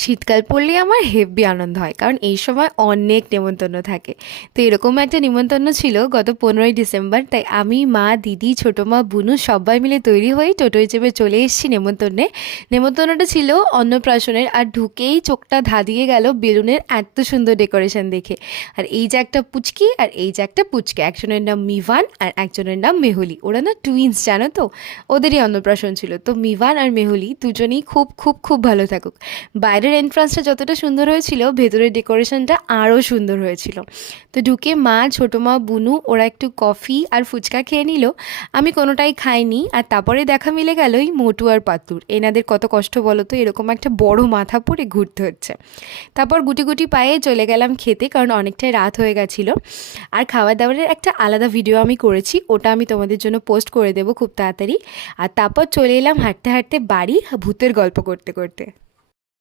শীতকাল পড়লেই আমার হেব্বি আনন্দ হয়, কারণ এই সময় অনেক নেমন্তন্ন থাকে। তো এরকম একটা নিমন্ত্রণ ছিল গত 15ই ডিসেম্বর। তাই আমি, মা, দিদি, ছোটো মা, বুনু সবাই মিলে তৈরি হয়ে টোটোয় চেপে চলে এসেছি নেমন্তন্নে। নেমন্তন্নটা ছিল অন্নপ্রাশনের, আর ঢুকেই চোখটা ধাঁধিয়ে গেল বেলুনের এত সুন্দর ডেকোরেশন দেখে। আর এই যে একটা পুচকি আর এই যে একটা পুচকে, একজনের নাম মিভান আর একজনের নাম মেহুলি। ওরা না টুইন্স, জানো তো। ওদেরই অন্নপ্রাশন ছিল। তো মিভান আর মেহুলি দুজনেই খুব খুব খুব ভালো থাকুক। বাইরের এন্ট্রান্সটা যতটা সুন্দর হয়েছিল, ভেতরের ডেকোরেশনটা আরও সুন্দর হয়েছিল। তো ঢুকে মা, ছোটো মা, বুনু ওরা একটু কফি আর ফুচকা খেয়ে নিল। আমি কোনোটাই খাইনি। আর তারপরে দেখা মিলে গেল এই মোটু আর পাতুর। এনাদের কত কষ্ট বলো তো, এরকম একটা বড় মাথা পরে ঘুরতে হচ্ছে। তারপর গুটি গুটি পায়ে চলে গেলাম খেতে, কারণ অনেকটাই রাত হয়ে গেছিলো। আর খাবার দাবারের একটা আলাদা ভিডিও আমি করেছি, ওটা আমি তোমাদের জন্য পোস্ট করে দেবো খুব তাড়াতাড়ি। আর তারপর চলে এলাম হাঁটতে হাঁটতে বাড়ি, ভূতের গল্প করতে করতে।